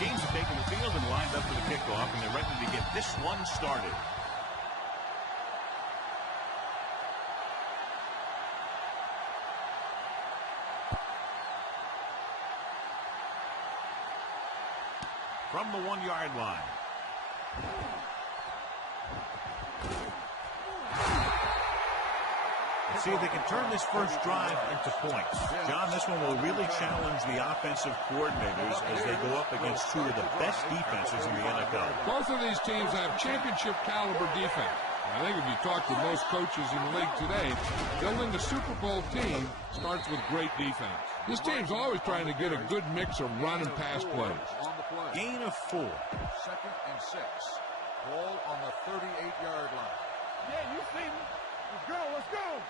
teams have taken the field and lined up for the kickoff, and they're ready to get this one started. From the 1-yard line. Let's see if they can turn this first drive into points. John, this one will really challenge the offensive coordinators as they go up against two of the best defenses in the NFL. Both of these teams have championship caliber defense. I think if you talk to most coaches in the league today, building a Super Bowl team starts with great defense. This team's always trying to get a good mix of run and pass plays. Gain of 4. 2nd and 6. Ball on the 38-yard line. Yeah, you see me. Let's go, let's go.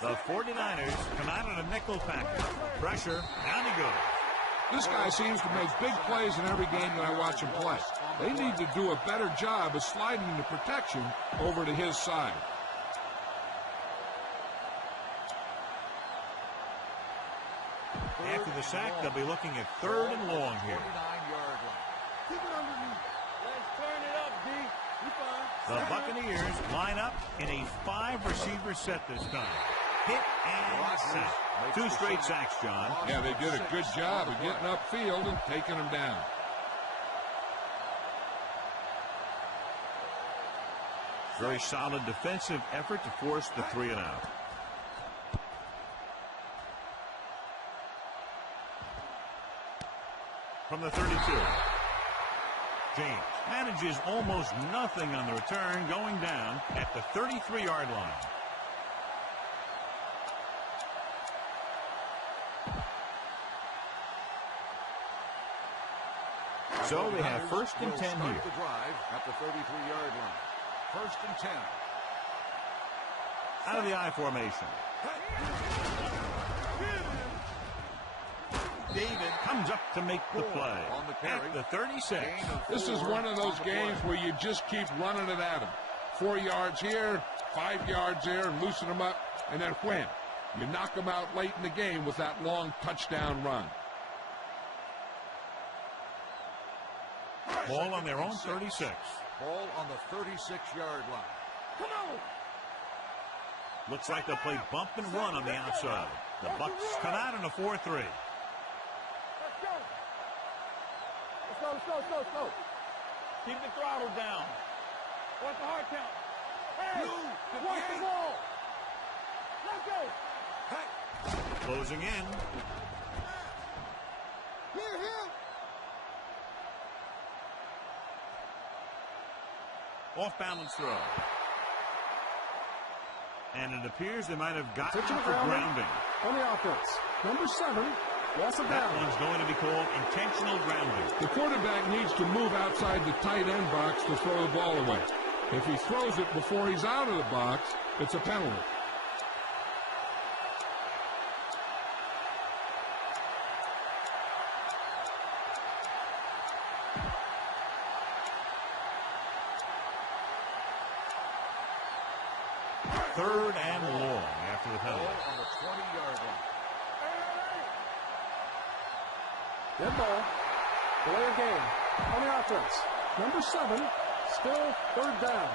The 49ers come out on a nickel package. Pressure, down he goes. This guy seems to make big plays in every game that I watch him play. They need to do a better job of sliding the protection over to his side. After the sack, they'll be looking at 3rd and long here. 49-yard line. Keep it underneath. Let's turn it up, D. You fine. The Buccaneers line up in a 5-receiver set this time. Hit and sack. 2 straight sacks, John. Yeah, they did a good job of getting upfield and taking them down. Very solid defensive effort to force the 3-and-out. From the 32. James manages almost nothing on the return, going down at the 33-yard line. So they have 1st and 10 here. The drive at the 33-yard line. 1st and 10. Out of the I formation. David comes up to make the play at the 36. This is one of those games where you just keep running it at them. 4 yards here, 5 yards there, and loosen them up, and then win. You knock them out late in the game with that long touchdown run. Ball on their own 36. Ball on the 36-yard line. Come on. Looks like they'll play bump and run on the outside. The Bucs come out in a 4-3. Let's go. Let's go, let's go, let's go, let's go. Keep the throttle down. What's the hard count? Hey, watch the ball. Let's go. Hey. Closing in. Here, here. Off balance throw. And it appears they might have gotten for grounding. On the offense. Number 7. Loss of That down. one's going to be called intentional grounding. The quarterback needs to move outside the tight end box to throw the ball away. If he throws it before he's out of the box, it's a penalty. Third and long after the penalty. On the 20-yard line. Dead ball. Delay of game. On the offense. Number 7. Still 3rd down.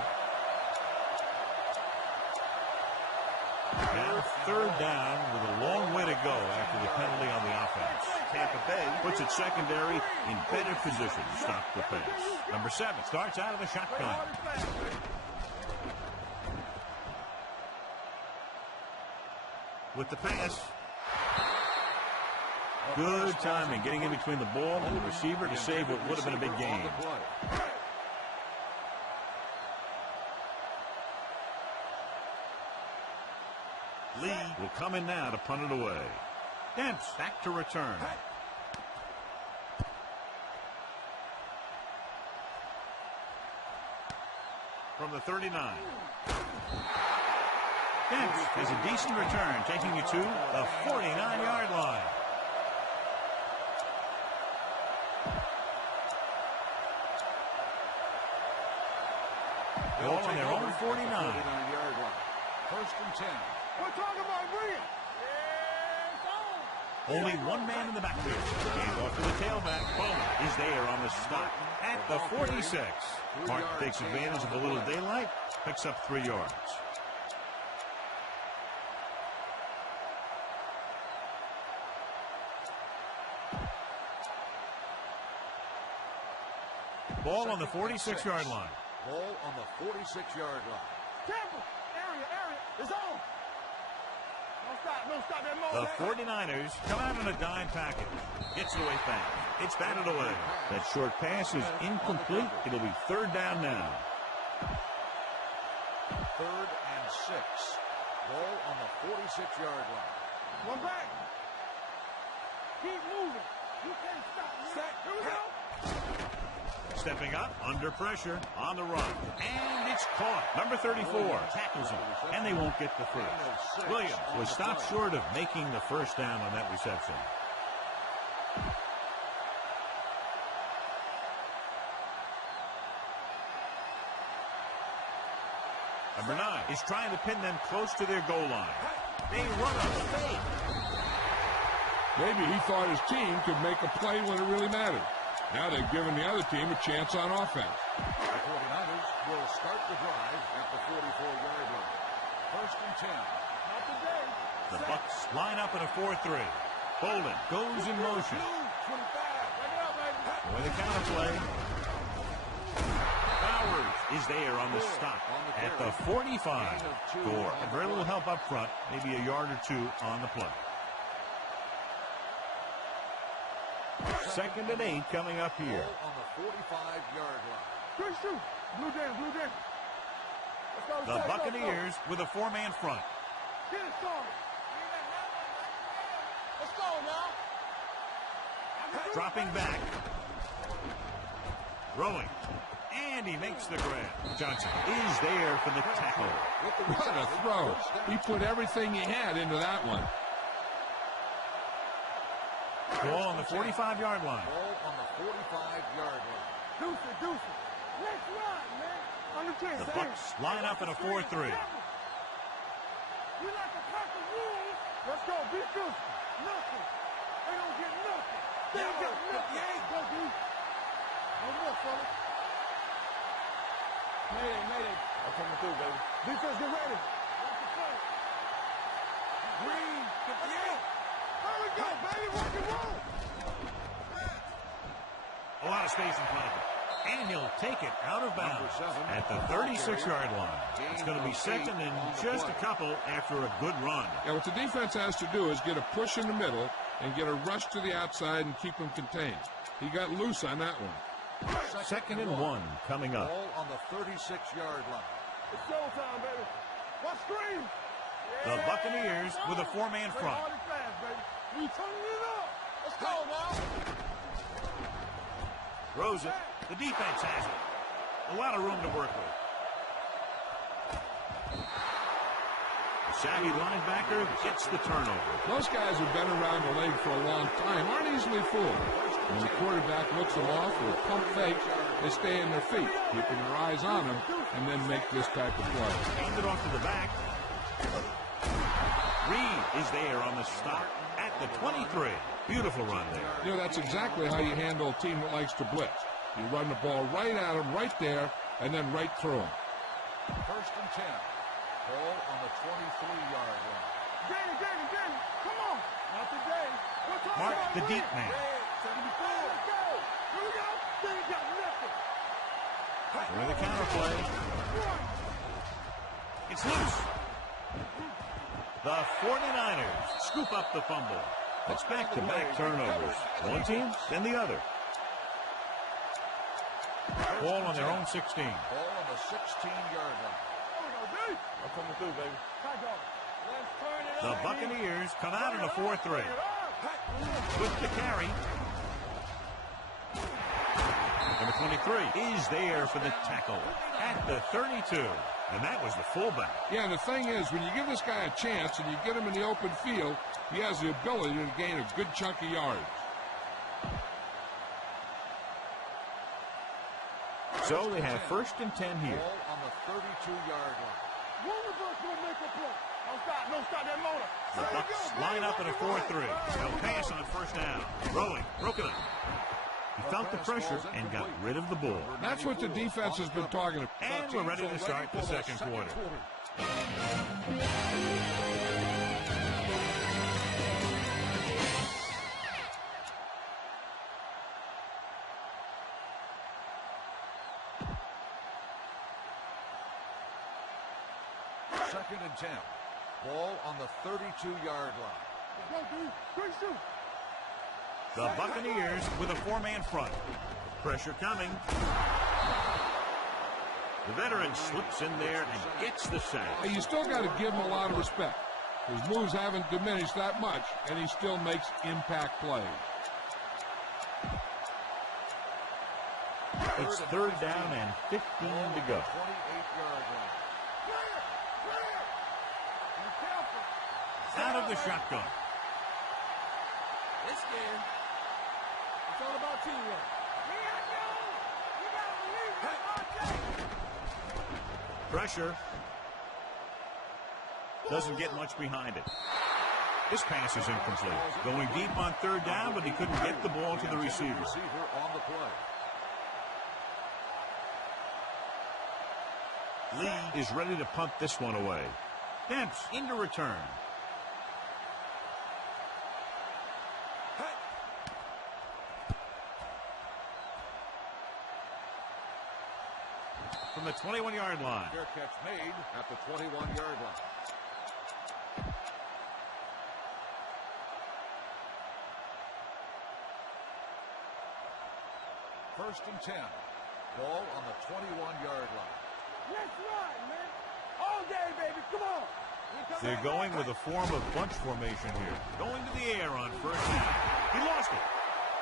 Now 3rd down with a long way to go after the penalty on the offense. Tampa Bay puts its secondary in better position to stop the pass. Number 7 starts out of the shotgun. With the pass. Good timing, getting in between the ball and the receiver to save what would have been a big gain. Lee will come in now to punt it away. Dents back to return. From the 39. Dents has a decent return, taking you to the 49-yard line. Ball on their own 49. 49-yard line. 1st and 10. We're talking about Williams. Yeah, it's on. Only one man in the backfield. Hand off to the tailback. Bowman is there on the stop at the 46. Martin takes advantage of a little daylight, picks up 3 yards. Ball on the 46-yard line. Ball on the 46-yard line. Tampa, area, it's on. Don't stop that motion. The 49ers come out in a dime package. Gets it away fast. It's batted away. That short pass is incomplete. It'll be 3rd down now. 3rd and 6. Ball on the 46-yard line. One back. Keep moving. You can't stop. Set. Here we go. Stepping up, under pressure, on the run. And it's caught. Number 34 tackles him, and they won't get the first. Williams was stopped short of making the first down on that reception. Number 9 is trying to pin them close to their goal line. They run a fake. Maybe he thought his team could make a play when it really mattered. Now they've given the other team a chance on offense. The 49ers will start the drive at the 44-yard line. 1st and 10. Not today. The Bucs line up in a 4-3. Bolden goes in motion. 25. Break it up, baby. For the counterplay. Bowers is there on the stop at the 45. Gore. Very little help up front. Maybe a yard or 2 on the play. 2nd and 8 coming up here. On the 45-yard line. Good shoot. Blue down. Let's go. The Buccaneers with a 4-man front. Get it started. Let's go now. Dropping back. Throwing. And he makes the grab. Johnson is there for the tackle. What a throw. He put everything he had into that one. Ball on the 45-yard line. Ball on the 45-yard line. Deuce it. Let's run, man. Understand. The Bucs line up in a 4-3. We like to cut the rules. Let's go. Be good. Nothing. They don't get nothing. They ain't got nothing. Go, D. No more, fellas. Mayday. I'm coming through, baby. Defense, get ready. Watch the play. Green, 58. There we go, baby. Rock and roll. A lot of space in front of him. And he'll take it out of bounds at the 36-yard line. It's going to be 2nd and just a couple after a good run. Yeah, what the defense has to do is get a push in the middle and get a rush to the outside and keep them contained. He got loose on that one. 2nd and 1 coming up. Ball on the 36-yard line. It's showtime, baby. What screen? The Buccaneers with a 4-man front. Hard and fast, baby. We turning it up. Let's go now. Throws it. The defense has it. A lot of room to work with. The savvy linebacker gets the turnover. Most guys who've been around the league for a long time aren't easily fooled. When the quarterback looks them off or pump fakes, they stay in their feet, keeping their eyes on them, and then make this type of play. Hand it off to the back. Reed is there on the stop at the 23. Beautiful run there. You know, that's exactly how you handle a team that likes to blitz. You run the ball right at them, right there, and then right through them. 1st and 10. Ball on the 23-yard line. Danny, come on. Not today. Mark, the deep man. 74. Let's go. Here we go. They ain't got nothing. For the counterplay. It's loose. The 49ers scoop up the fumble. It's back-to-back turnovers. One team, then the other. Ball on their own 16. Ball on the 16-yard line. I'm coming through, baby. Let's turn it The up. Buccaneers come out in a 4-3. With the carry. Number 23 is there for the tackle at the 32. And that was the fullback. Yeah, and the thing is, when you give this guy a chance and you get him in the open field, he has the ability to gain a good chunk of yards. So they have 1st and 10 here. Ball on the 32-yard line. One of us will make a play. Don't stop that motor. The Bucs line up in a 4-3. They'll pass on first down. Throwing, broke it up. He felt the pressure and got rid of the ball. That's what the defense has been talking about. And we're ready to start the second quarter. Second and 10. Ball on the 32-yard line. The Buccaneers with a four-man front. Pressure coming. The veteran slips in there and gets the sack. You still got to give him a lot of respect. His moves haven't diminished that much, and he still makes impact plays. It's third down and 15 to go. 28-yard line. Out of the shotgun. This game, it's all about teamwork. Pressure. Doesn't get much behind it. This pass is incomplete. Going deep on third down, but he couldn't get the ball to the receiver. Receiver on the play. Lee is ready to punt this one away. Dempsey into return. From the 21-yard line. Fair catch made at the 21-yard line. First and 10. Ball on the 21-yard line. Let's run, man. All day, baby. Come on. They're going with a form of bunch formation here. Going to the air on first down. He lost it.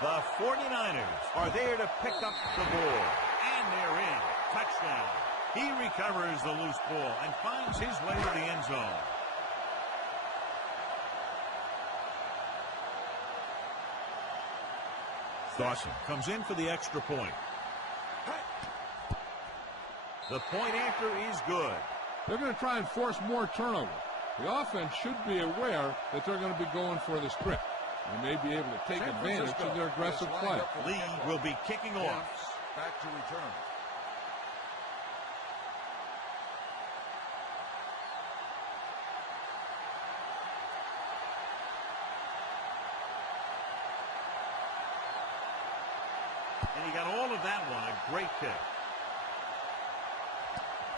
The 49ers are there to pick up the ball. And they're in. Touchdown. He recovers the loose ball and finds his way to the end zone. Dawson comes in for the extra point. The point after is good. They're going to try and force more turnover. The offense should be aware that they're going to be going for the script. They may be able to take advantage of their aggressive play. Lee will be kicking off. Back to return. And he got all of that one. A great kick.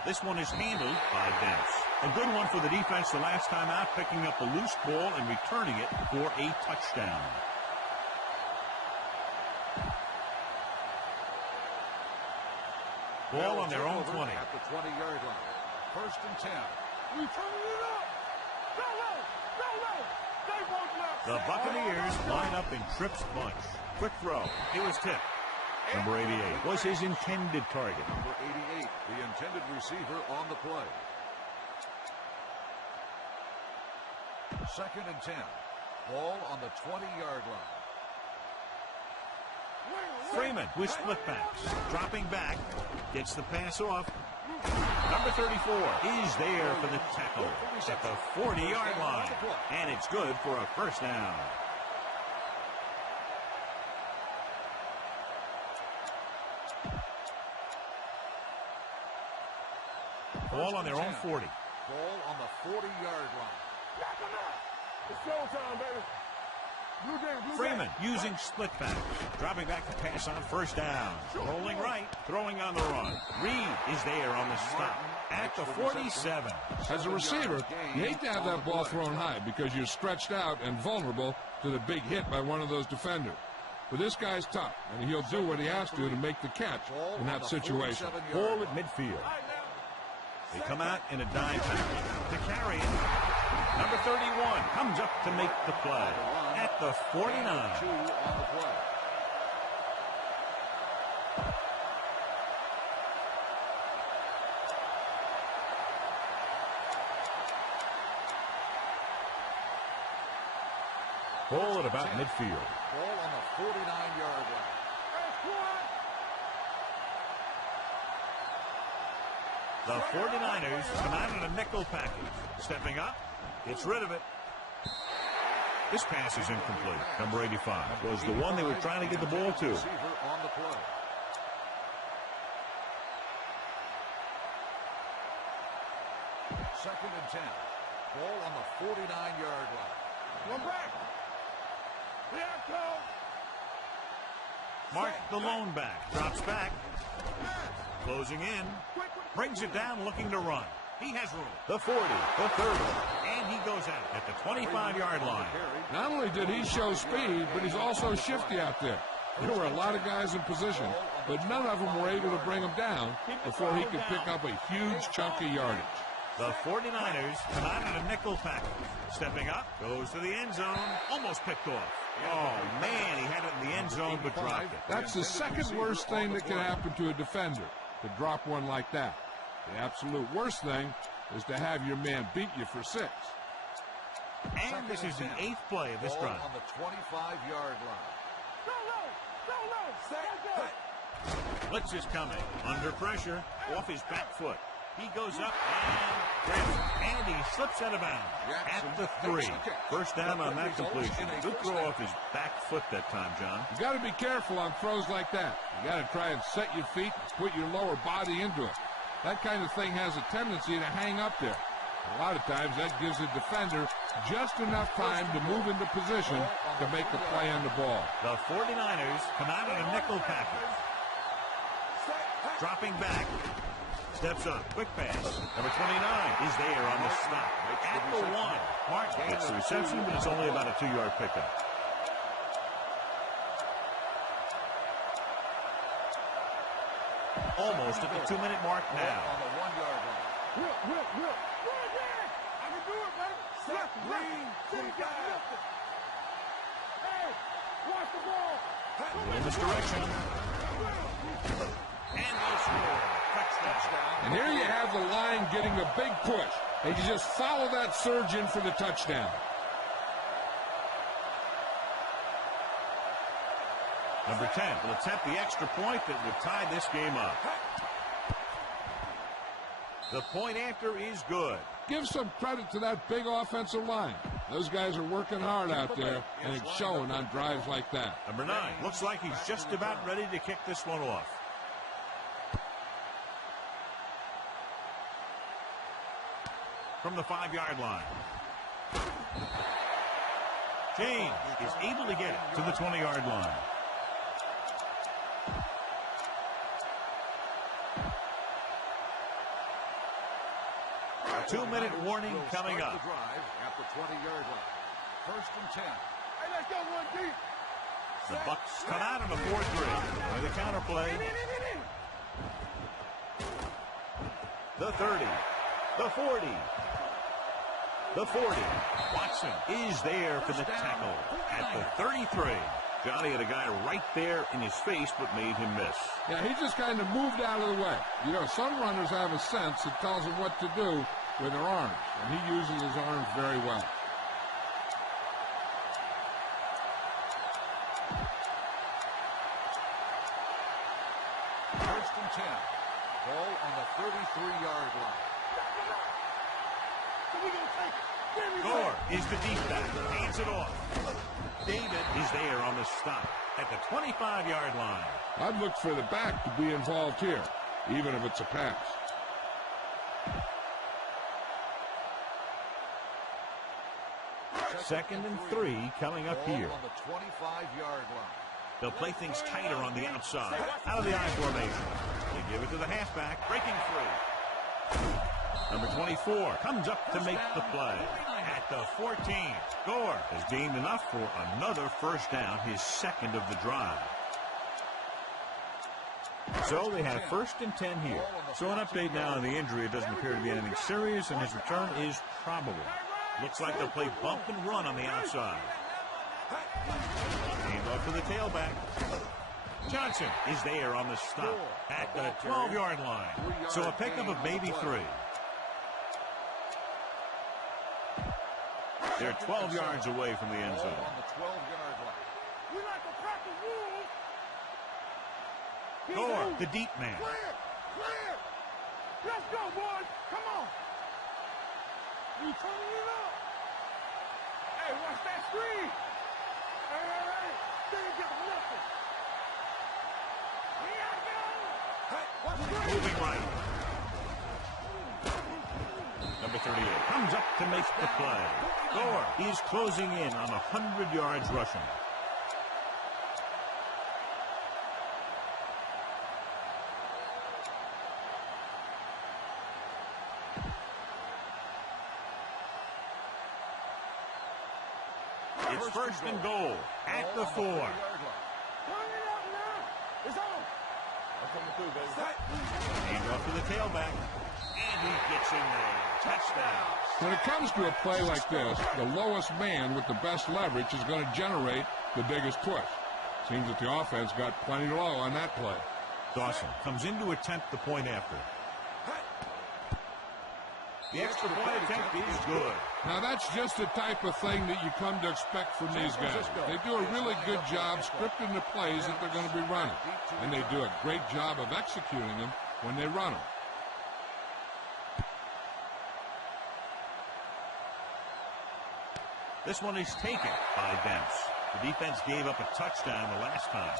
This one is handled by Dempsey. A good one for the defense the last time out, picking up a loose ball and returning it for a touchdown. Ball on their own 20. At the 20-yard line. First and 10. We turning it up. Go low. Go low. Stay both left. The Buccaneers line up in trips bunch. Quick throw. It was tipped. Number 88 was his intended target. Number 88, the intended receiver on the play. Second and 10. Ball on the 20-yard line. Freeman with split backs. Dropping back. Gets the pass off. Number 34 is there for the tackle at the 40-yard line. And it's good for a first down. Ball on their own 40. Ball on the 40-yard line. It's showtime, baby. Blue game, Freeman using split backs. Dropping back to pass on first down. Rolling right, throwing on the run. Reed is there on the stop at the 47. As a receiver, you hate to have that ball thrown high because you're stretched out and vulnerable to the big hit by one of those defenders. But this guy's tough, and he'll do what he has to make the catch in that situation. Ball at midfield. They come out in a dime package to carry it. Number 31 comes up to make the play at the 49. Two on the play. Ball at about midfield. Ball on the 49-yard line. The 49ers come out in a nickel package. Stepping up, gets rid of it. This pass is incomplete. Number 85 was the one they were trying to get the ball to. On the play. Second and 10. Ball on the 49-yard line. One back. Mark the lone back. Drops back. Closing in. Brings it down looking to run. He has room. The 40, the 30, and he goes out at the 25-yard line. Not only did he show speed, but he's also shifty out there. There were a lot of guys in position, but none of them were able to bring him down before he could pick up a huge chunk of yardage. The 49ers come out in a nickel package. Stepping up, goes to the end zone, almost picked off. Oh, man, he had it in the end zone, but dropped it. That's the second worst thing that can happen to a defender, to drop one like that. The absolute worst thing is to have your man beat you for 6. And this is the 8th play of this drive. On the 25-yard line. Blitz is coming. Under pressure, off his back foot. He goes up and grabs it, and he slips out of bounds at the 3. First down on that completion. Good throw off his back foot that time, John. You got to be careful on throws like that. You got to try and set your feet, put your lower body into it. That kind of thing has a tendency to hang up there. A lot of times that gives the defender just enough time to move into position to make a play on the ball. The 49ers come out in a nickel package. Dropping back. Steps up. Quick pass. Number 29 is there on the stop. At the 1. Mark gets the reception, but it's only about a 2-yard pickup. Almost at the 2-minute mark now. On the 1-yard line. I can do it, baby. Set, green, Hey, watch the ball. In this direction. And they'll score. Touchdown. And here you have the line getting a big push. And you just follow that surge in for the touchdown. Number 10 will attempt the extra point that would tie this game up. The point after is good. Give some credit to that big offensive line. Those guys are working hard out there, and it's showing on drives like that. Number 9 looks like he's just about ready to kick this one off. From the 5-yard line. James is able to get it to the 20-yard line. A 2-minute warning coming up. Drive at the 20-yard line. First and 10. Hey, let's go, one deep. The Bucs come out on a 4-3 with a counter play. The 30, the 40, the 40. Watson is there for the tackle at the 33. Johnny had a guy right there in his face, but made him miss. Yeah, he just kind of moved out of the way. You know, some runners have a sense that tells them what to do with their arms, and he uses his arms very well. First and 10. Ball on the 33-yard line. Gore is the deep back. Hands it off. David is there on the stop at the 25-yard line. I'd look for the back to be involved here, even if it's a pass. Second and 3 coming up here. On the 25-yard line. They'll play things tighter on the outside. Out of the I formation. They give it to the halfback. Breaking free. Number 24 comes up to make the play. At the 14, Gore has gained enough for another first down, his second of the drive. So they have first and 10 here. So an update now on the injury. It doesn't appear to be anything serious, and his return is probable. Looks like they'll play bump and run on the outside. Hand off to the tailback. Johnson is there on the stop at the 12-yard line. So a pickup of maybe 3. They're 12 yards away from the end zone. On the 12-yard line. We like to crack the rules. Gore, the deep man. Let's go, boys. Come on. You turning it up. Hey, watch that screen. Hey. They ain't got nothing. Here I go. Hey, watch the screen. Moving right. Number 38 comes up to make the play. Gore, he's closing in on 100 yards rushing. It's first and goal at the 4. Turn it up now. It's on. I'm coming through, baby. Hand off to the tailback. And he gets in there. Touchdown. When it comes to a play like this, the lowest man with the best leverage is going to generate the biggest push. Seems that the offense got plenty low on that play. Dawson comes in to attempt the point after. The extra point attempt is good. Now, that's just the type of thing that you come to expect from these guys. They do a really good job scripting the plays that they're going to be running. And they do a great job of executing them when they run them. This one is taken by Dents. The defense gave up a touchdown the last time.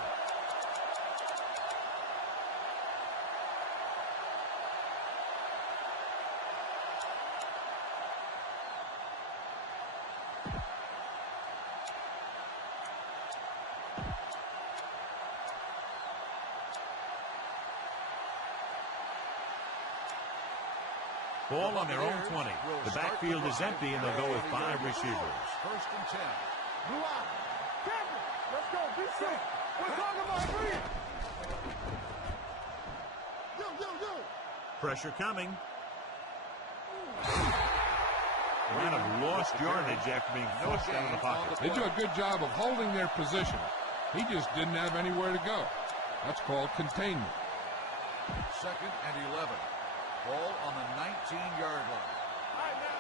Ball on their own 20. The backfield is empty, and they'll go with 5 receivers. First and 10. Blue eye. Captain, let's go. Be safe. We're talking about green. Yo. Pressure coming. They might have lost yardage after being flushed out of the pocket. They do a good job of holding their position. He just didn't have anywhere to go. That's called containment. Second and 11. Ball on the 19-yard line. All right, now.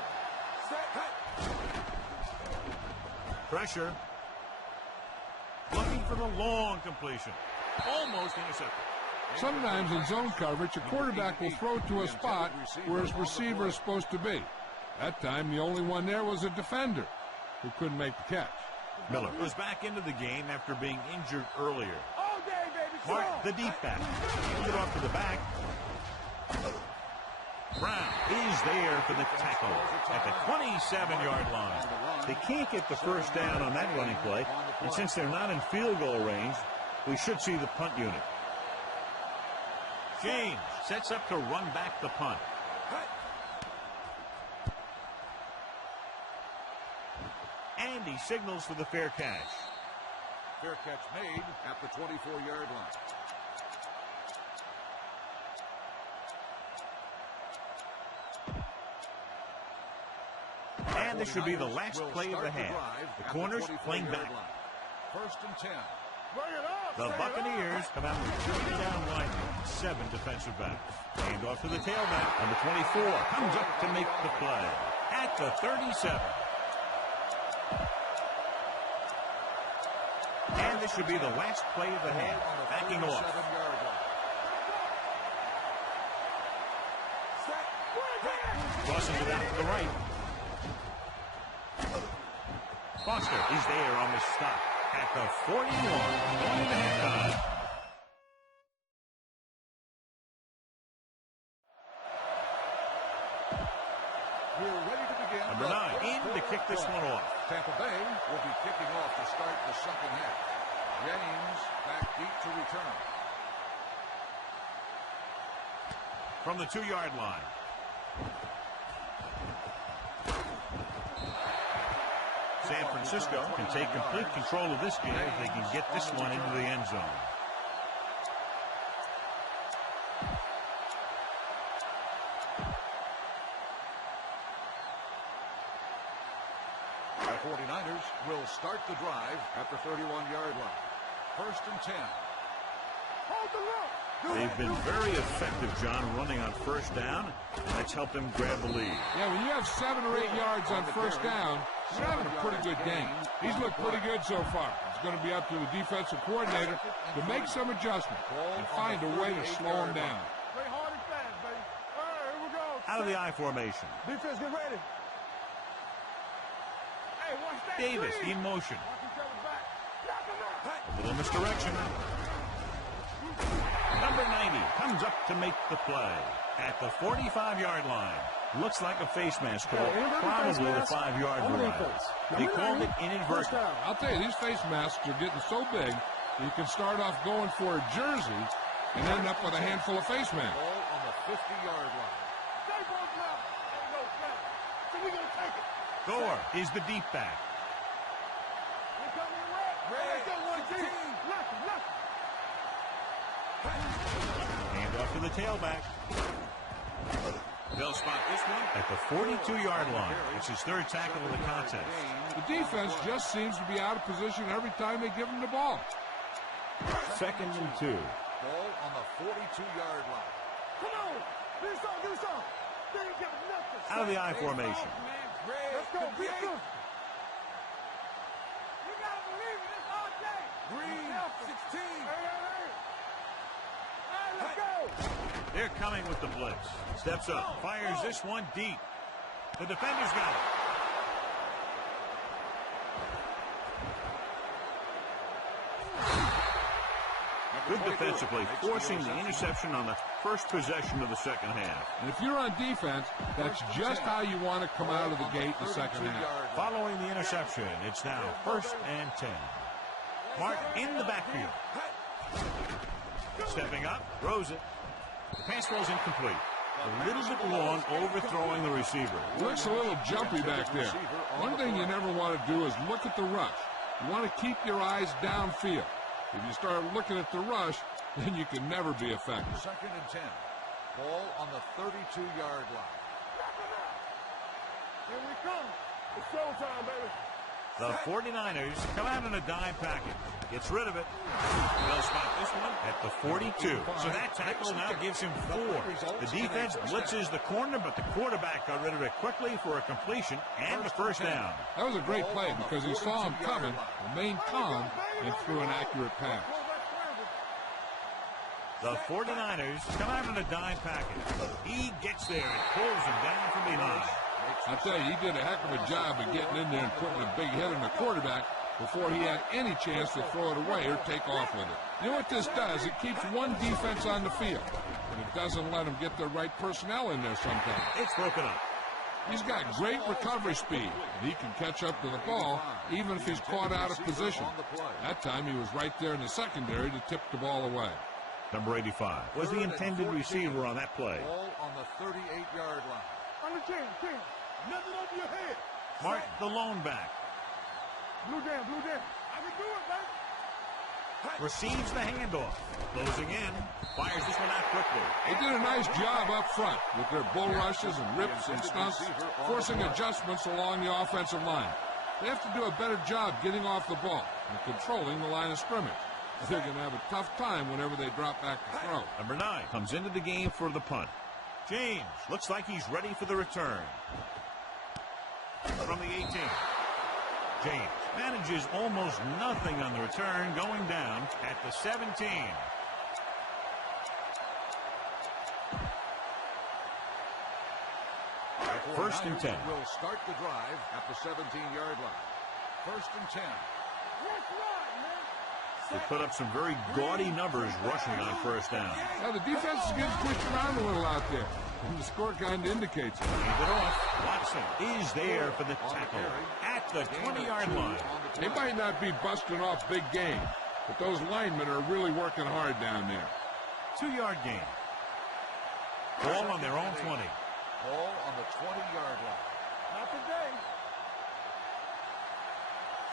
Set. Pressure. Looking for the long completion. Almost intercepted. Sometimes in zone coverage, a quarterback will throw to a spot where his receiver is supposed to be. That time, the only one there was a defender who couldn't make the catch. Miller was back into the game after being injured earlier. All day, baby. Mark, the deep back. Hands it off to the back. Brown is there for the tackle at the 27-yard line. They can't get the first down on that running play, and since they're not in field goal range, we should see the punt unit. James sets up to run back the punt. And he signals for the fair catch. Fair catch made at the 24-yard line. And this should be the last play of the half. The corners playing back. First and 10. The Buccaneers come out with 3 down linemen, 7 defensive backs. Hand off to the tailback. Number 24 comes up to make the play at the 37. And this should be the last play of the half. Backing off. Crossing it out to the right. Foster is there on the stop at the 41. Going into halftime. We're ready to begin. Number 9 in to kick this one off. Tampa Bay will be kicking off to start the second half. James back deep to return. From the 2-yard line. San Francisco can take complete control of this game if they can get this one into the end zone. The 49ers will start the drive at the 31-yard line. First and 10. Hold the look. They've been very effective, John, running on first down. That's helped them grab the lead. Yeah, when you have 7 or 8 yards on first down, you're having a pretty good game. He's looked pretty good so far. It's going to be up to the defensive coordinator to make some adjustments and find a way to slow him down. Play hard and fast, baby. Hey. Out of the I formation. Defense, get ready. Hey, watch that Davis screen. in motion. Watch each other's back. Knock him out. A little misdirection. Number 90 comes up to make the play at the 45-yard line. Looks like a face mask call, probably the 5-yard line. They called it inadvertent. I'll tell you, these face masks are getting so big, you can start off going for a jersey and end up with a handful of face masks. Ball on the 50-yard line. Stay both now. Ain't no snap. So we gonna take it. Gore is the deep back. We coming to red. Red. Got one team. Lucky. Hand off to the tailback. They'll spot this one at the 42-yard line. It's his third tackle of the contest. The defense just seems to be out of position every time they give them the ball. 2nd and 2. Ball on the 42-yard line. Come on. Give me some. They ain't got nothing. Out of the I formation. Let's go. Be good. You gotta believe it. It's all day. Green, 16. Hey, let's go. They're coming with the blitz. Steps up, fires this one deep. The defender's got it. Good defensive play, forcing the interception on the first possession of the second half. And if you're on defense, that's just how you want to come out of the gate in the second half. Following the interception, it's now 1st and 10. Mark in the backfield. Stepping up, throws it. The pass ball's incomplete. A little bit long, overthrowing the receiver. Looks a little jumpy back there. One thing you never want to do is look at the rush. You want to keep your eyes downfield. If you start looking at the rush, then you can never be effective. 2nd and 10. Ball on the 32-yard line. Here we come. It's showtime, baby. The 49ers come out in a dime package. Gets rid of it. They'll spot this one at the 42. So that tackle now gives him 4. The defense blitzes the corner, but the quarterback got rid of it quickly for a completion and a first down. That was a great play because he saw him coming, remained calm, and threw an accurate pass. The 49ers come out in a dime package. He gets there and pulls him down from behind. I'll tell you, he did a heck of a job of getting in there and putting a big hit on the quarterback before he had any chance to throw it away or take off with it. You know what this does? It keeps one defense on the field, and it doesn't let them get the right personnel in there sometimes. It's broken up. He's got great recovery speed, and he can catch up to the ball even if he's caught out of position. That time he was right there in the secondary to tip the ball away. Number 85 was the intended receiver on that play. Ball on the 38-yard line. On the 10. Nothing over your head. Mark the lone back. Blue down. I can do it, baby. Receives the handoff. Closing in. Fires this one out quickly. They did a nice job up front with their bull rushes and rips and stunts, forcing adjustments along the offensive line. They have to do a better job getting off the ball and controlling the line of scrimmage. They're going to have a tough time whenever they drop back to throw. Number 9 comes into the game for the punt. James looks like he's ready for the return. From the 18. James manages almost nothing on the return, going down at the 17. First and 10. Will start the drive at the 17-yard line. 1st and 10. They put up some very gaudy numbers rushing on first down. Now the defense is getting pushed around a little out there, and the score kind of indicates it. Hand it off. Watson is there for the tackle at the 20-yard line. They might not be busting off big game, but those linemen are really working hard down there. 2-yard gain. Ball on their own 20. Ball on the 20-yard line. Not today.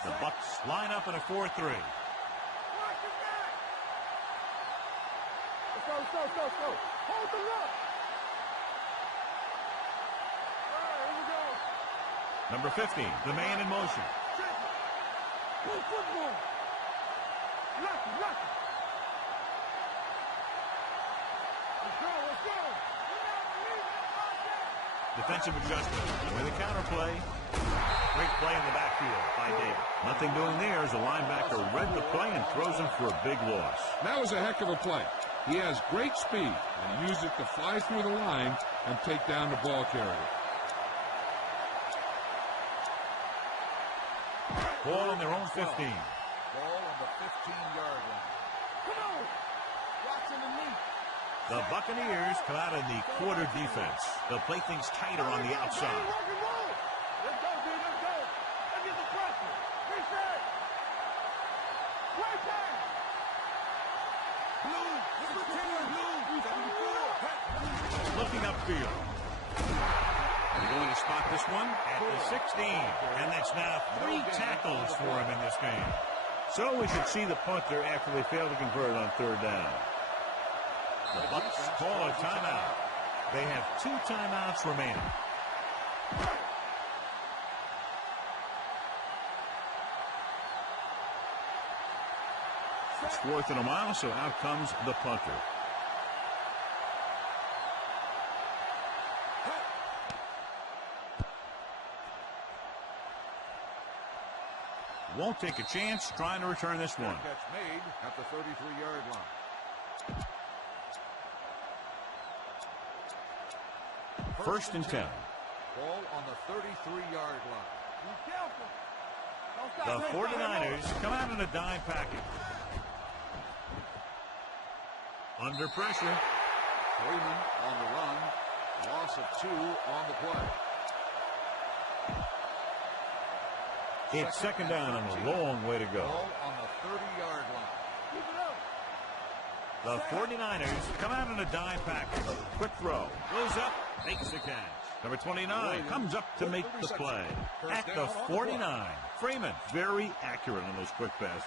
The Bucs line up in a 4-3. Watch it back. Let's go. Hold the look. All right, here we go. Number 50, the man in motion. Check it. Good football. Lucky. Let's go. Defensive adjustment with a counterplay. Great play in the backfield by Davis. Nothing doing there as the linebacker read the play and throws him for a big loss. That was a heck of a play. He has great speed, and he used it to fly through the line and take down the ball carrier. Ball on their own 15. Ball on the 15-yard line. Come on. Watch underneath. The Buccaneers come out in the quarter defense. They'll play things tighter on the outside. Rock and roll. Let's go, dude. Let's go. Let's get the pressure. Reset. Right there. Blue. Blue. 74. Looking upfield. They're going to spot this one at the 16. And that's now 3 tackles for him in this game. So we should see the punter after they fail to convert on 3rd down. The Bucs call a timeout. They have 2 timeouts remaining. It's 4th and a mile, so out comes the punter. Won't take a chance trying to return this one. Catch made at the 33-yard line. 1st and 10. Ball on the 33-yard line. Be careful. The 49ers come out in a dime package. Under pressure. Freeman on the run. Loss of 2 on the play. It's 2nd down and a long way to go. Ball on the 30-yard line. The 49ers come out in a dime package. Quick throw. Goes up. Makes the catch. Number 29 comes up to make the play. At the 49. Freeman very accurate on those quick passes.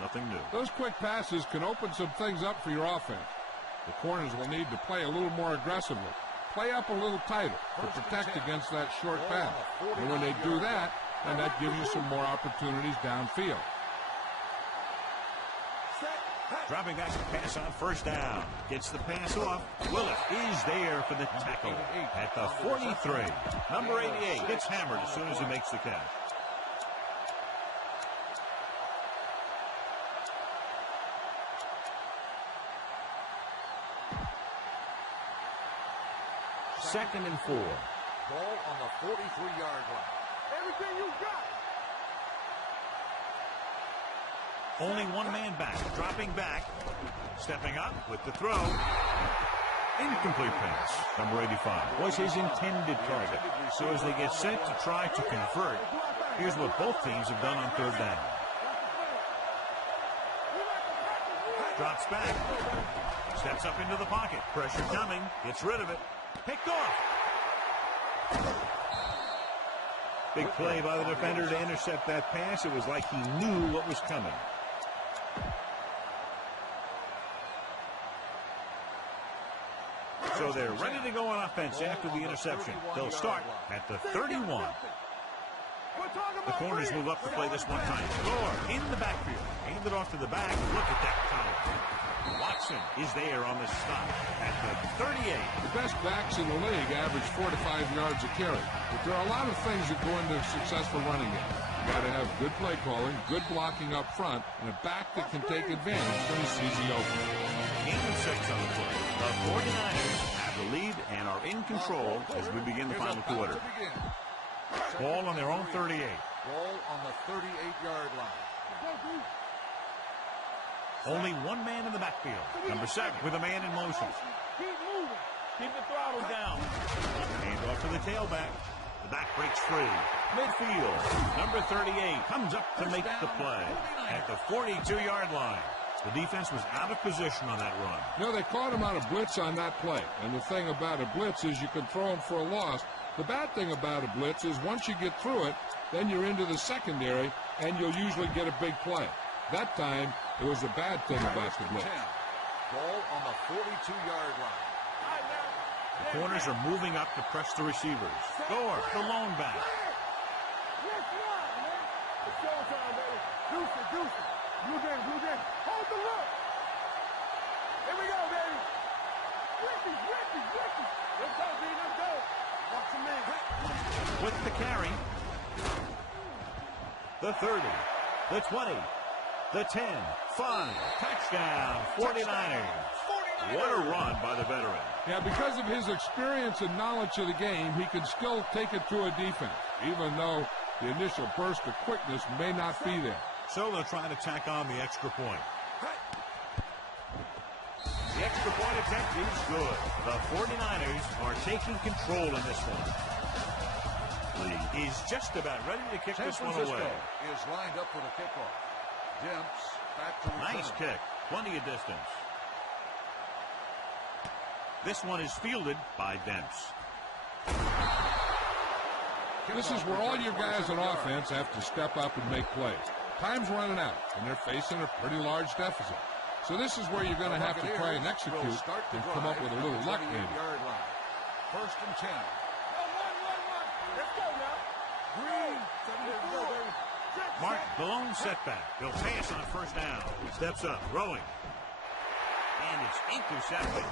Nothing new. Those quick passes can open some things up for your offense. The corners will need to play a little more aggressively. Play up a little tighter to protect against that short pass. And when they do that, then that gives you some more opportunities downfield. Dropping back to pass on 1st down. Gets the pass off. Willis is there for the tackle at the 43. Number 88 gets hammered as soon as he makes the catch. Second and 4. Ball on the 43-yard line. Everything you got. Only one man back. Dropping back. Stepping up with the throw. Incomplete pass. Number 85 was his intended target. So as they get set to try to convert, here's what both teams have done on 3rd down. Drops back. Steps up into the pocket. Pressure coming. Gets rid of it. Picked off. Big play by the defender to intercept that pass. It was like he knew what was coming. So they're ready to go on offense after the interception. They'll start at the 31. The corners move up to play this one time. Score in the backfield. Hand it off to the back. Look at that power. Watson is there on the stop at the 38. The best backs in the league average 4 to 5 yards a carry. But there are a lot of things that go into a successful running game. You got to have good play calling, good blocking up front, and a back that can take advantage when he sees the opening. Game 6 on the play. The 49ers have the lead and are in control as we begin the final quarter. Ball on their own 38. Ball on the 38-yard line. Only one man in the backfield. Number 7 with a man in motion. Keep moving. Keep the throttle down. Hand off to the tailback. The back breaks free. Midfield. Number 38 comes up to make the play at the 42-yard line. The defense was out of position on that run. No, they caught him on a blitz on that play. And the thing about a blitz is you can throw him for a loss. The bad thing about a blitz is once you get through it, then you're into the secondary, and you'll usually get a big play. That time, it was a bad thing about the blitz. Ball on the 42-yard line. The corners are moving up to press the receivers. Gore, the lone back. It's showtime, baby. Deuce it, deuce it. Blue game, blue game. Hold the look. Here we go, baby. Ricky. Let's go, B. Let's go. Watch the man. With the carry. The 30. The 20. The 10. 5. Touchdown. 49ers. What a run by the veteran. Yeah, because of his experience and knowledge of the game, he can still take it to a defense, even though the initial burst of quickness may not be there. So they'll try to tack on the extra point. The extra point attempt is good. The 49ers are taking control in this one. Lee is just about ready to kick this one Fransisco away. is lined up for the kickoff. Demps back to return. Nice kick. Plenty of distance. This one is fielded by Demps. This is where all your guys on offense have to step up and make plays. Time's running out, and they're facing a pretty large deficit. So this is where you're going to have to try and execute and come up with a little luck maybe. First and 10. Let's go now. Green. Mark, the lone setback. They'll pass on first down. Steps up, throwing. And it's intercepted.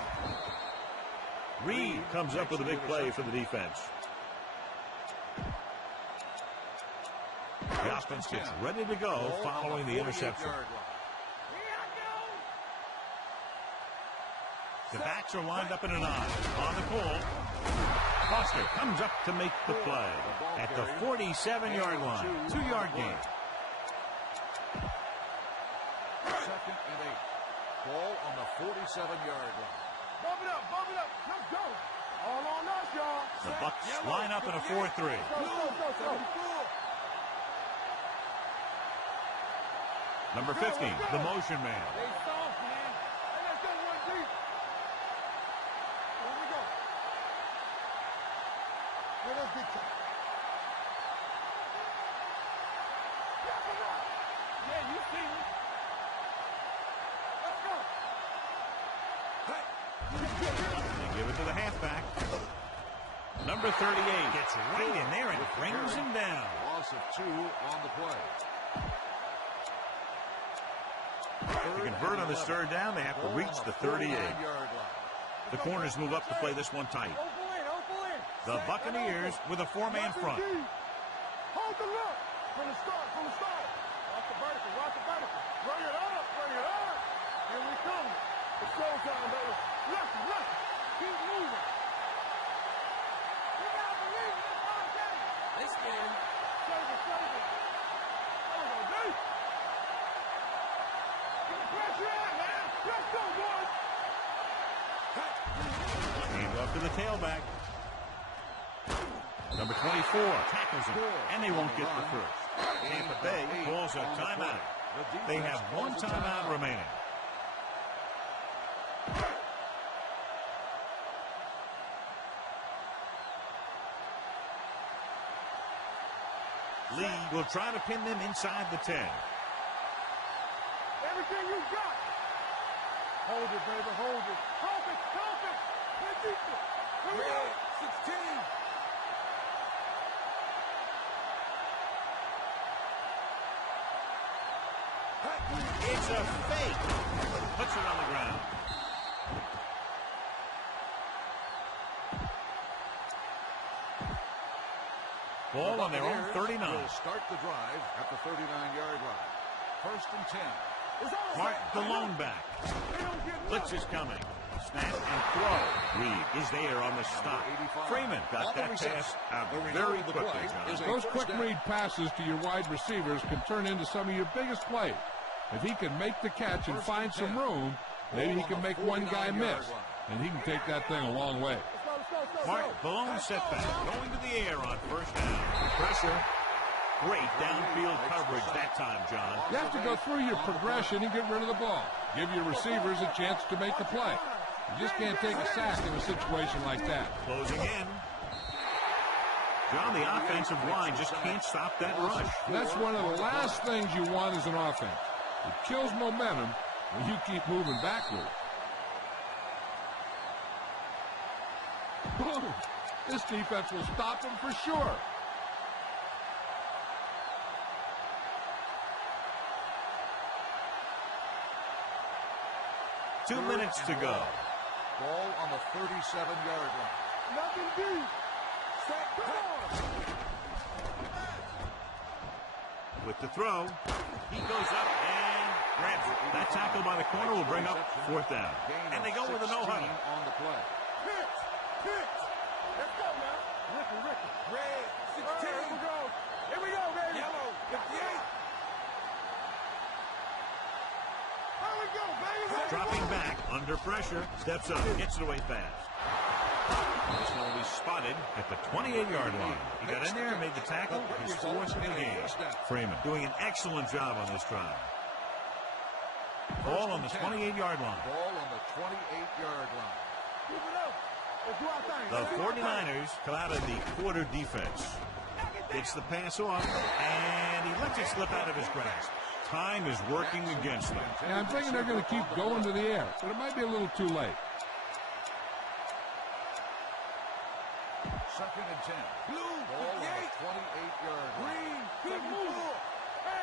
Reed comes up with a big play for the defense. The offense gets ready to go following the interception. The backs are lined up in an eye. On the call, Foster comes up to make the play at the 47-yard line. 2-yard gain. Second and 8. Ball on the 47-yard line. Bump it up, bump it up. Let's go. All on us, y'all. The Bucs line up in a 4-3. Go. Number 50, the motion man. They soft, man. Hey, let's go one deep. Here we go. Let us get you. Yeah, you see me. Let's go. They give it to the halfback. Number 38 gets right in there and brings him down. Loss of 2 on the play. To convert on this third down, they have to reach the 38. The corners move up to play this one tight. The Buccaneers with a 4-man front. Hold the look. From the start. Watch the vertical. Bring it up. Here we come. It's showtime, baby. Left. Keep moving. You gotta believe in this hard game. They scared. Save it. There we go, D. Get the pressure out, man. Let's go, boys. Hand off to the tailback. Number 24 tackles him, and they won't get the first. Tampa Bay calls a timeout. They have one timeout remaining. Lee will try to pin them inside the 10. Everything you got. Hold it, baby. Hold it. Let's keep it. Here we go. 16. It's a fake. Puts it on the ground. Ball on their own 39. Will start the drive at the 39-yard line. First and 10. Mark, the lone back. Blitz is coming. Snap and throw. Reed is there on the stop. Freeman got that pass out very quickly, John. Those quick read passes to your wide receivers can turn into some of your biggest plays. If he can make the catch and find some room, maybe he can make one guy miss, and he can take that thing a long way. Mark, the lone setback. Going to the air on first down. Pressure. Great downfield coverage that time, John. You have to go through your progression and get rid of the ball. Give your receivers a chance to make the play. You just can't take a sack in a situation like that. Closing in. John, the offensive line just can't stop that rush. And that's one of the last things you want as an offense. It kills momentum when you keep moving backward. Boom! This defense will stop them for sure. Two minutes to go. Ball on the 37-yard line. Nothing deep. Set, come on. With the throw, he goes up and Grabs it. That tackle by the corner will bring up fourth down. And they go with a no-huddle. On the play. Pitch. Let's go now. Ricky. Red, 16. Here we go, baby. Yellow, 58. Here we go, baby. Dropping back under pressure. Steps up. Gets it away fast. This one will be spotted at the 28-yard line. He got in there and made the tackle. His fourth in the game. Freeman doing an excellent job on this drive. Ball on the 28-yard line. Ball on the 28-yard line. Keep it up. Let's do our thing. The 49ers come out of the quarter defense. Gets the pass off, and he lets it slip out of his grasp. Time is working against them. Yeah, I'm thinking they're going to keep going to the air, but it might be a little too late. Second and 10. Blue, ball on the 28-yard line. Keep moving.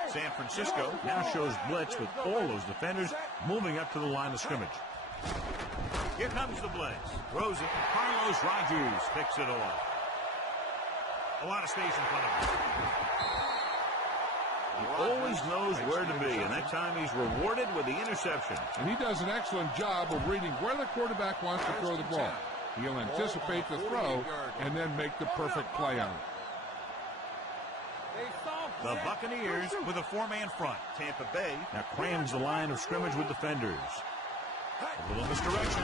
San Francisco now shows blitz with all those defenders moving up to the line of scrimmage. Here comes the blitz. Throws it. Carlos Rogers picks it off. A lot of space in front of him. He always knows where to be, and that time he's rewarded with the interception. And he does an excellent job of reading where the quarterback wants to throw the ball. He'll anticipate the throw and then make the perfect play on it. The Buccaneers with a four-man front. Tampa Bay now crams the line of scrimmage with defenders. A little misdirection.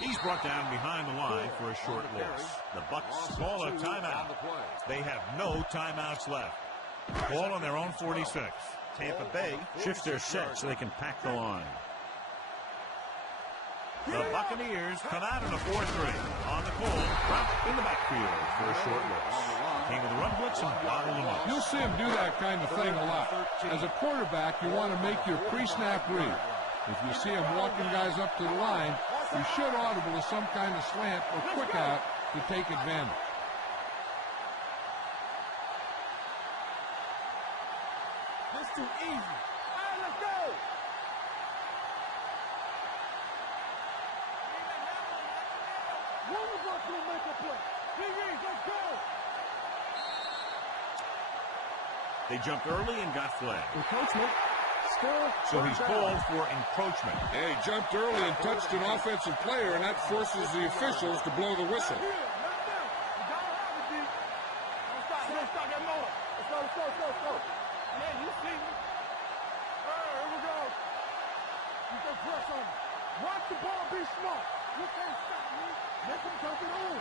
He's brought down behind the line for a short loss. The Bucs call a timeout. They have no timeouts left. Ball on their own 46. Tampa Bay shifts their set so they can pack the line. The Buccaneers come out in a 4-3. On the call, dropped in the backfield for a short loss. Came with a run blitz and bottled them up. You'll see him do that kind of thing a lot. As a quarterback, you want to make your pre-snap read. If you see him walking guys up to the line, you should audible to some kind of slant or quick out to take advantage. This too easy. All right, let's go. One of us will make a play. Let's go. They jumped early and got flagged. Encroachment. Still. So he's called for encroachment. Hey, he jumped early and touched an offensive player, and that forces the officials to blow the whistle. Let's stop that motor. Let's go. Man, you see me. Here we go. You can press on me. Watch the ball be smart. You can't stop me. Let them jump it on.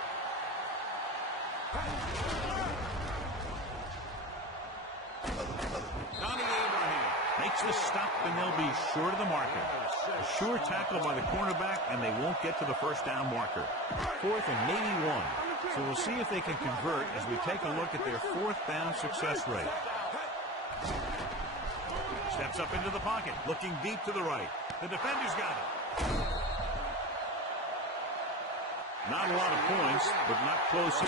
Donnie Abraham makes the stop, and they'll be short of the marker. A sure tackle by the cornerback, and they won't get to the first down marker. 4th and maybe 1. So we'll see if they can convert as we take a look at their fourth down success rate. Steps up into the pocket, looking deep to the right. The defender's got it. Not a lot of points, but not close.